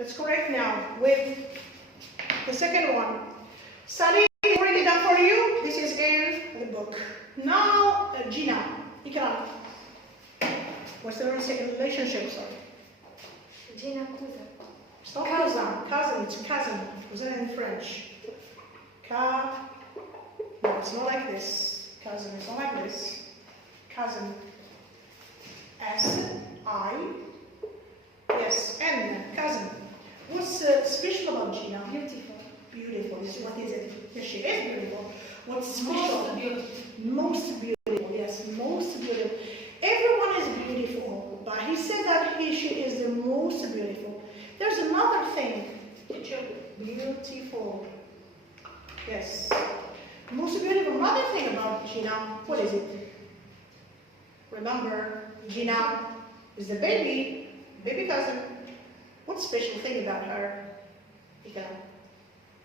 Let's correct now with the second one. Sally is already done for you. This is in the book. Now, Gina, Ikram. What's the relationship? Sorry. Gina cousin. It's not cousin. Cousin. It's cousin. Cousin in French. No, it's not like this. Cousin. It's not like this. Cousin. S-I. Yes, N. Cousin. What's special about Gina? Beautiful. Beautiful. What is it? Yes, she is beautiful. What's special? Most beautiful. Most beautiful. Yes, most beautiful. Everyone is beautiful, but he said that she is the most beautiful. There's another thing. Beautiful. Yes. Most beautiful. Another thing about Gina. What is it? Remember, Gina is the baby cousin. What's special thing about her?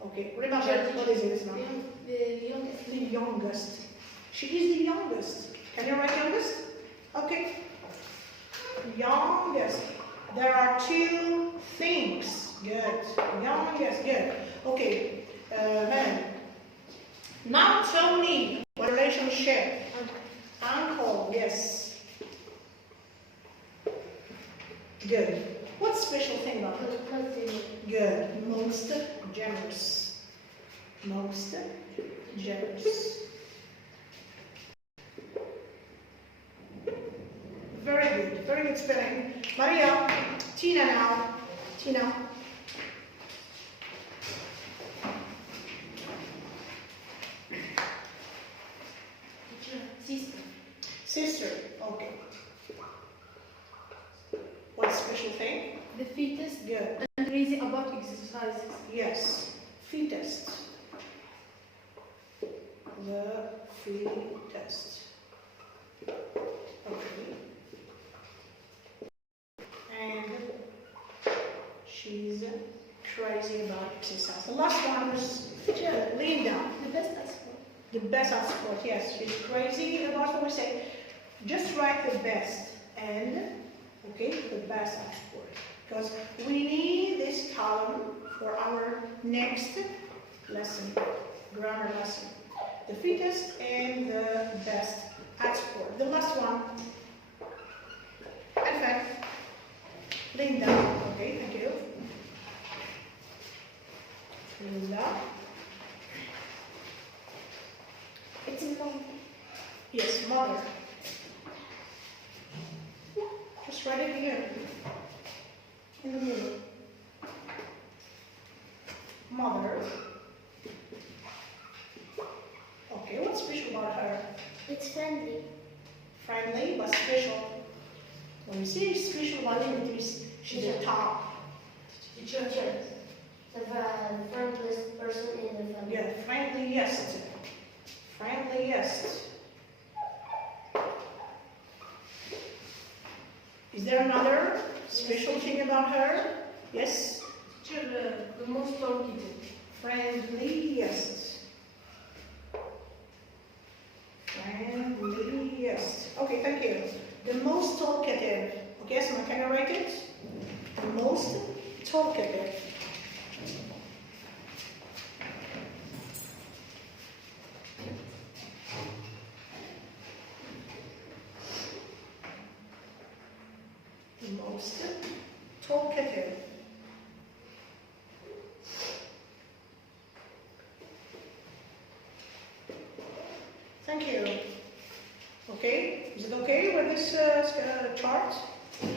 Okay, remember, what is it now? The youngest. The youngest. She is the youngest. Can you write youngest? Okay. Youngest. There are two things. Good. Youngest. Good. Okay. Man. Now tell me what relationship. Uncle. Yes. Good. What's special thing about her? Good. Most generous. Most generous. Very good. Very good spelling. Maria. Tina now. Tina. Sister. Sister. Okay. What's special thing? The fittest. Good. And crazy about exercises. Yes. Fittest. The fittest. Okay. And she's crazy about exercise. The last one was Linda. The best at sport. The best at sport, yes. She's crazy about what we say. Just write the best and, okay, the best at sport. Because we need this column for our next lesson, grammar lesson. The fittest and the best at sport. The last one. In fact, Linda. Okay, thank you. Linda. It's a long. Yes, mother. Just write it here. In the middle. Mother. Okay, what's special about her? It's friendly. Friendly, but special. When we say special about it, she's the top. Teacher. The friendliest person in the family. Yeah, friendliest. Friendliest. Is there another special thing about her? Yes? Teacher, the most talkative. Friendliest. Friendliest. Okay, thank you. The most talkative. Okay, so can I write it? The most talkative. The most talkative. Thank you. Okay, is it okay with this chart?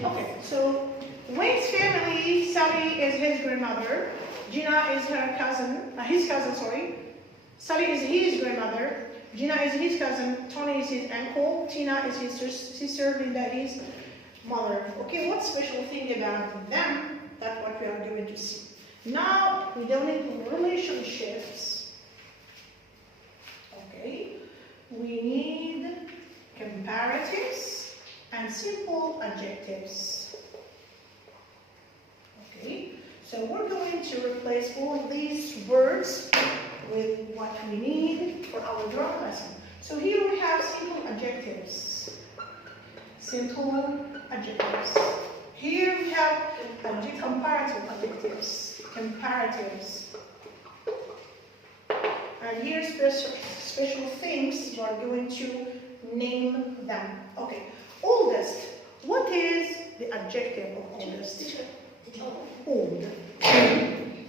Okay, so Wayne's family, Sally is his grandmother, Gina is her cousin, his cousin, sorry. Sally is his grandmother, Gina is his cousin, Tony is his uncle, Tina is his sister, Linda is mother. Okay, what's special thing about them? That's what we are going to see. Now, we don't need relationships. Okay, we need comparatives and simple adjectives. Okay, so we're going to replace all of these words with what we need for our grammar lesson. So here we have simple adjectives. Simple adjectives. Here we have comparative adjectives. Comparatives. And here special things, you are going to name them. Okay. Oldest. What is the adjective of oldest? Old.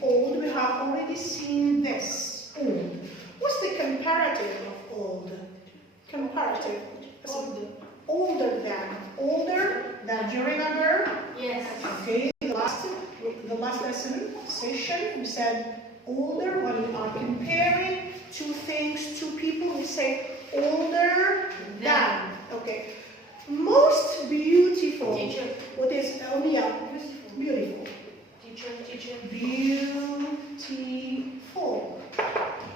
Old, we have already seen this. Old. What's the comparative of old? Comparative. Older than. Older than. Do you remember? Yes. Okay. The last lesson session we said older when we are comparing two things, two people. We say older than. Okay. Most beautiful. Teacher. What is Elmia? Beautiful. Teacher. Beautiful.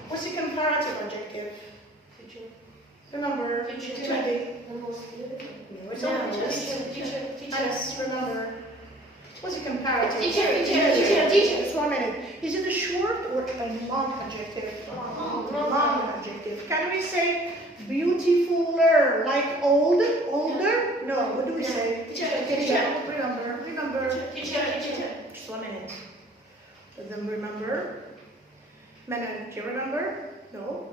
What's the comparative adjective? Teacher. Remember? Teacher. The most beautiful. No, it's not just. Let's remember. What's the comparative? Teacher. Just 1 minute. Is it a short or a long adjective? Long adjective. Can we say beautifuler like old? Older? No. What do we say? Teacher. Remember. Teacher. Just 1 minute. Let them remember. Manan, do you remember? No.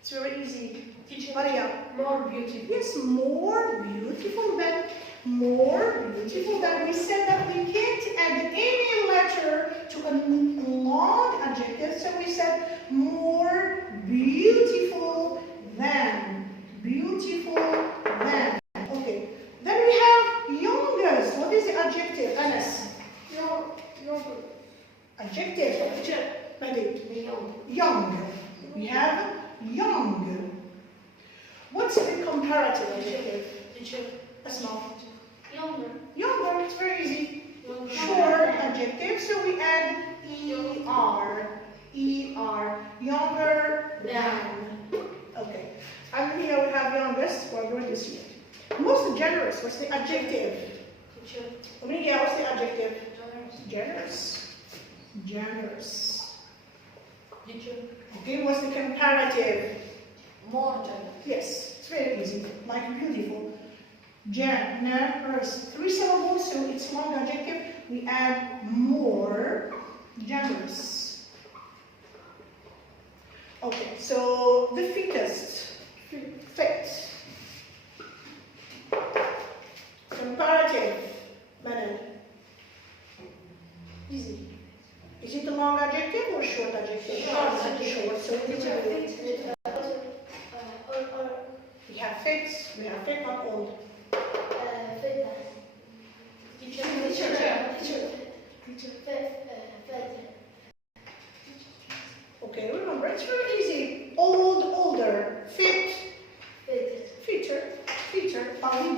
It's very easy. Teacher. Maria. More beautiful. Yes, more beautiful than. We said that we can't add any letter to a long adjective, so we said more beautiful than. Beautiful than. Okay. Then we have youngest. What is the adjective, Anas? Adjective. Teacher. Ready? Young. We have young. What's the comparative adjective? Teacher. Asma. Younger. It's very easy. Short adjective, so we add er. Younger than. Okay. And here we have youngest. We're going to see it. Most generous. What's the adjective? Teacher. What's the adjective? Generous. Teacher. Okay. What's the comparative? More generous. Yes. It's very easy. Like beautiful. Generous. 3 syllables, so it's long adjective. We add more. Generous. Okay, so the fittest. Fit. Comparative. Manan. Easy. Is it a long adjective or short adjective? Short. So we have fit. We have fit, not old. Teacher. Okay, remember, it's very easy. Old, older. Fit, feature. We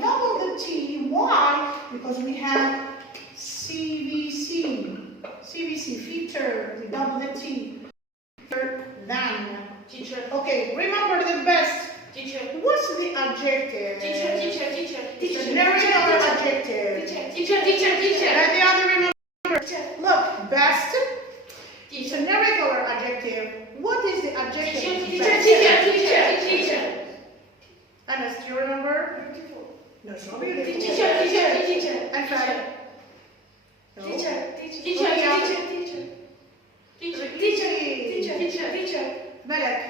double the T. Why? Because we have CVC. Feature. We double the T. Than. Teacher. Okay, remember the best. Teacher. What's the adjective? Teacher. It's a very other adjective. Teacher. And the other, remember. Look. Best. It's an irregular adjective. What is the adjective? Teacher. Anas, do you remember? Beautiful. No, it's not beautiful. Teacher. And Fred? No. Teacher. Melek?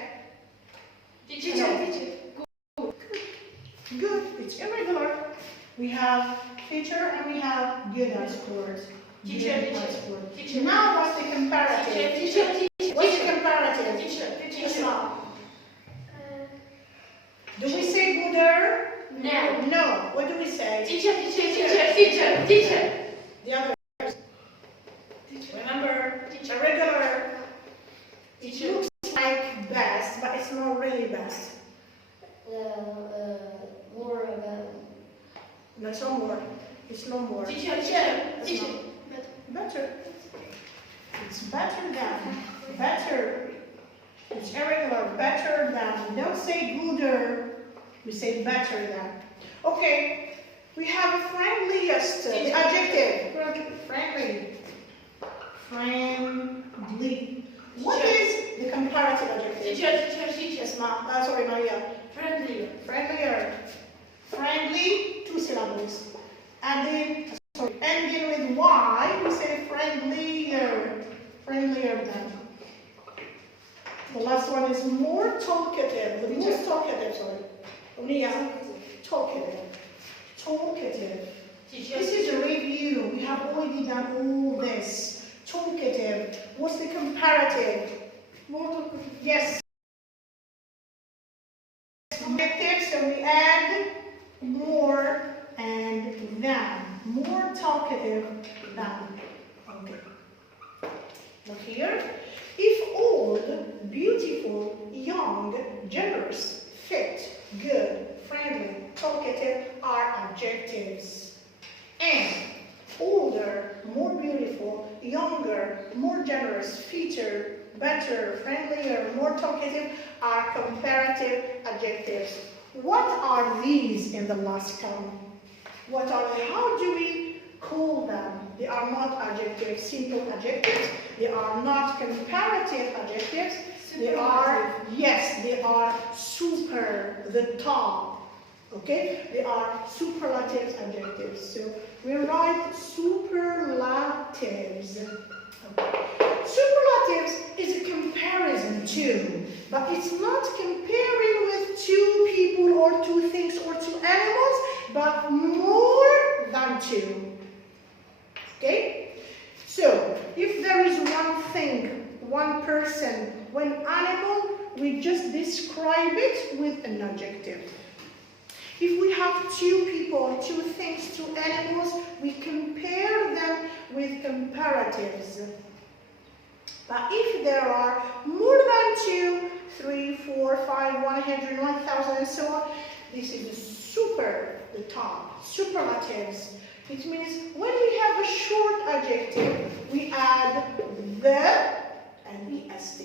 Good. It's irregular. We have teacher and we have good at scores. Teacher. Now what's the comparative? What's the comparative? Teacher. Do we say gooder? No. No. What do we say? Teacher. The other. Remember, irregular. It looks like best, but it's not really best. More about. No, it's not more. It's no more. Teacher. Better. It's better than. Better. It's irregular. Better than. We don't say gooder. We say better than. Okay. We have a friendliest. The adjective. Friendly. What is the comparative adjective? Teacher. Yes, sorry, Maria. Friendlier. Friendlier. Friendly, 2 syllables. And then, sorry, of them. The last one is more talkative. The most talkative, sorry. Unia, talkative. Talkative. Teacher. This is a review. We have already done all this. Talkative. What's the comparative? More talkative. Yes. Adjective, so we add more and than. More talkative than. Okay. Look here. If old, beautiful, young, generous, fit, good, friendly, talkative are adjectives. And older, more beautiful, younger, more generous, fitter, better, friendlier, more talkative are comparative adjectives. What are these in the last column? What are they? How do we call them? They are not adjectives, simple adjectives. They are not comparative adjectives. They are, yes, they are super, the top. Okay? They are superlative adjectives. So we write superlatives. Okay. Superlatives is a comparison to, but it's not comparing with two people or two things or two animals, but more than two. Okay? So, if there is one thing, one person, one animal, we just describe it with an adjective. If we have two people, two things, two animals, we compare them with comparatives. But if there are more than 2, 3, 4, 5, 100, 1,000, and so on, this is the super, the top, superlatives. It means when we have a short adjective, we add the and est.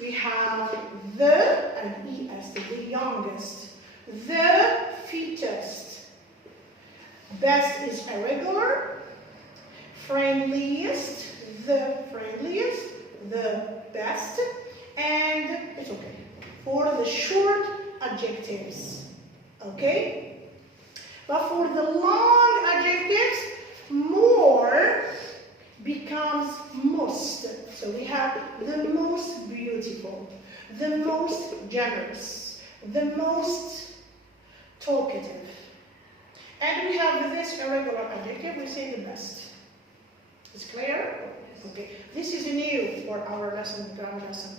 We have the and est, the youngest, the fittest. Best is irregular, friendliest, the friendliest, the best, and it's okay for the short adjectives. Okay? But for the long adjectives, more becomes most. So we have the most beautiful, the most generous, the most talkative. And we have this irregular adjective, we say the best. It's clear? Okay. This is new for our lesson, grammar lesson.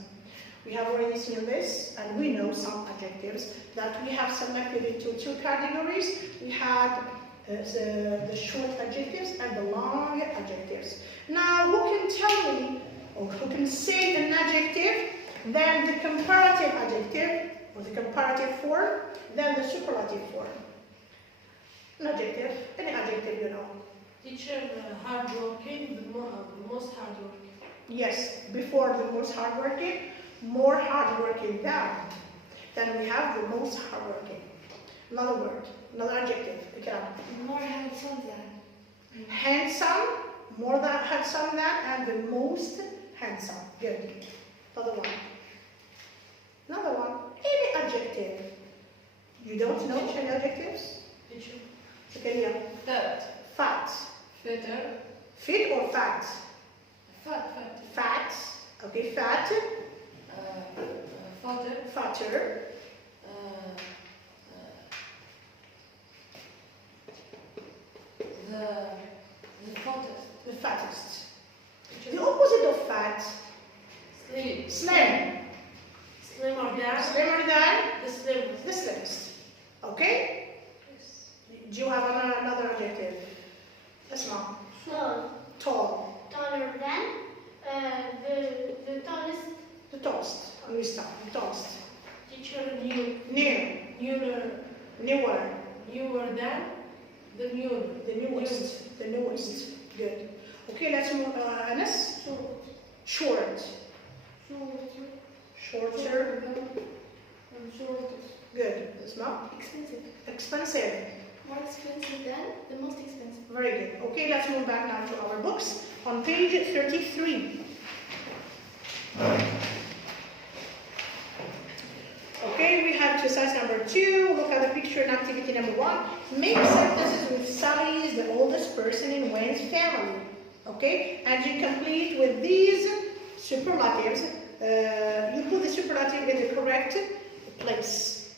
We have already seen this, and we know some adjectives that we have selected into two categories. We had the short adjectives and the long adjectives. Now, who can tell me, or who can say an adjective, then the comparative adjective, or the comparative form, then the superlative form? An adjective, any adjective you know. Teacher, hardworking, the most hardworking. Yes, before the most hardworking, more hardworking than. Then we have the most hardworking. Another word, another adjective. Okay. More handsome than. Handsome, more than handsome than, and the most handsome. Good. Another one. Another one. Any adjective. You don't know any adjectives? Teacher. Okay, yeah. Fat. Fat. Fitter. Fit or fat? Fat. Fat. Okay, fat. Fatter. Fatter. The fattest. The fattest. The opposite of fat. Slim. Slim. Slimmer than. Slimmer than. The slimmest. The slimmest. Okay? Yes. Do you have another adjective? Yes, mom. Tall, Tall. taller than, the tallest. The tallest. And we start. The tallest. Teacher, new. New. Newer. Newer. Newer than. The newer. The newest. The newest. Good. Okay, let's move. Anas? Short. Short. Short. Shorter. Shortest. Good. Isma? Expensive. Expensive. More expensive than the most expensive. Very good. Okay, let's move back now to our books. On page 33. Okay, we have exercise number 2. Look at the picture in activity number 1. Make sentences with Sally is the oldest person in Wayne's family. Okay. Okay, and you complete with these superlatives. You put the superlative in the correct place.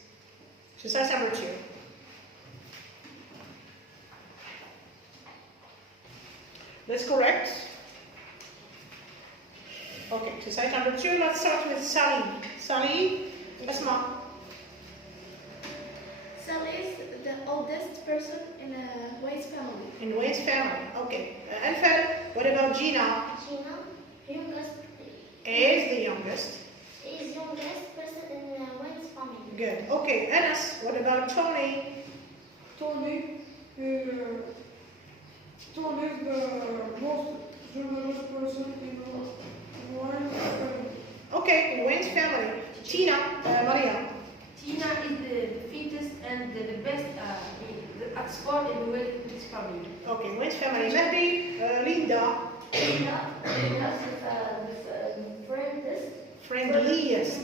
Exercise number 2. That's correct. Okay, exercise number 2. Let's start with Sally. Sally, Asma. Sally is the oldest person in Wade's family. In Wade's family. Okay. Alfred, what about Gina? Gina, youngest, Is the youngest. is youngest person in Wade's family. Good. Okay, Anas, what about Tony? Tony is the most generous person in Wayne's family. Okay, in Wayne's family. Tina, Maria. Tina is the fittest and the best at sport in his family. Okay, Wayne's family. Mehdi, Linda, Linda is the friendliest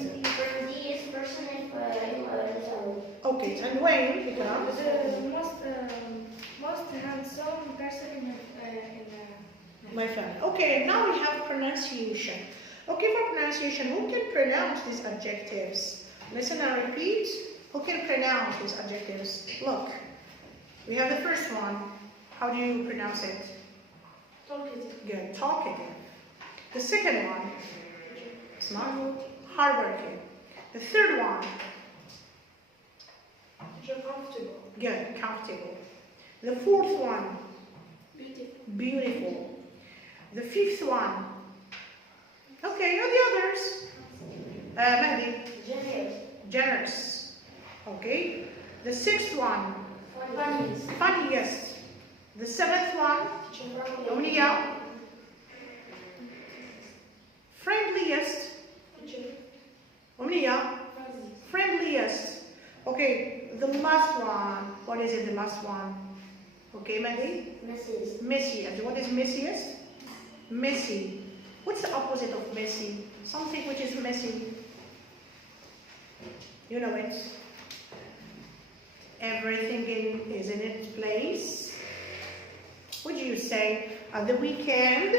person in the family. okay, and Wayne, Ikram. The most handsome person in My family. Okay, now we have pronunciation. Okay, for pronunciation, who can pronounce these adjectives? Listen and repeat. Who can pronounce these adjectives? Look, we have the first one. How do you pronounce it? talkative. Good, talkative. The second one, smart, hardworking. The third one, Comfortable. good, comfortable. The fourth one, Beautiful. beautiful. The fifth one, okay, know the others. Mehdi, Generous. generous. Okay. The sixth one, Funniest. funniest. The seventh one, Omnia, friendliest. Omnia, friendliest. Okay, the last one. What is it, the last one? Okay, Mehdi? Mrs. Messy. And what is messiest? Messy. What's the opposite of messy? Something which is messy. You know it. Everything is in its place. What do you say? At the weekend,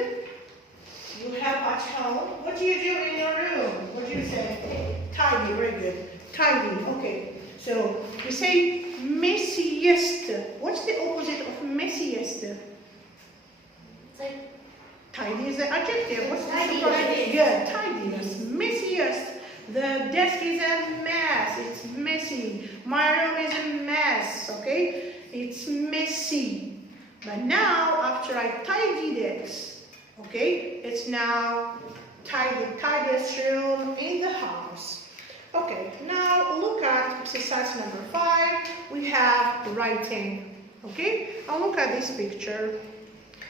you have at home. What do you do in your room? What do you say? Tidy, very good. Tidy, okay. So we say messiest. What's the opposite of messiest? It's like Tidy is the adjective. What's the Tidy. superlative? Good, tidiness. Messiest. The desk is a mess. It's messy. My room is a mess. Okay? It's messy. But now, after I tidied it, okay, it's now tidiest room in the house. Okay, now look at exercise number 5. We have writing. Okay, now look at this picture.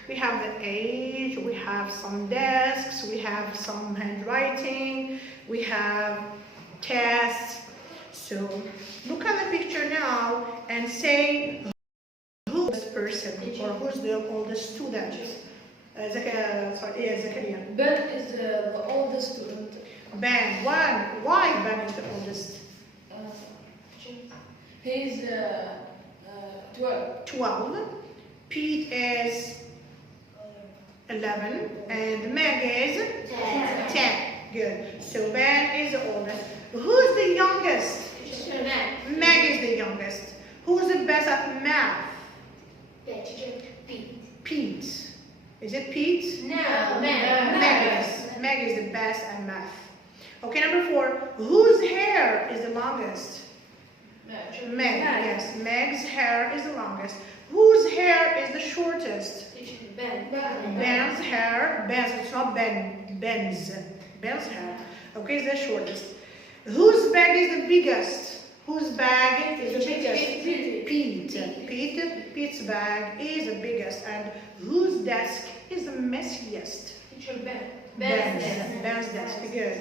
We have the age, we have some desks, we have some handwriting, we have tests. So look at the picture now and say who's the person or who's the oldest student. Zakaria. Ben is the oldest student. Ben, why Ben is the oldest? He's 12. 12. Pete is 11 and Meg is 10. Good. So Ben is the oldest. Who's the youngest? Meg is the youngest. Who's the best at math? Pete. Is it Pete? No, Meg is. Meg is the best at math. Okay, number 4. Whose hair is the longest? Meg. Yes, Meg's hair is the longest. Whose hair is the shortest? Ben's hair. Ben's. It's not Ben. Ben's. Ben's hair. Okay, is the shortest. Whose bag is the biggest? Whose bag is the biggest? Pete. Pete's bag is the biggest. And whose desk is the messiest? Ben's desk. Good.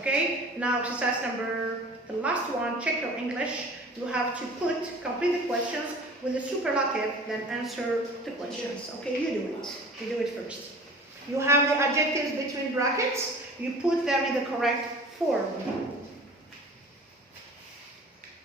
Okay. Now exercise the last one. Check your English. You have to complete the questions with the superlative, then answer the questions. Okay, you do it. You do it first. You have the adjectives between brackets. You put them in the correct form.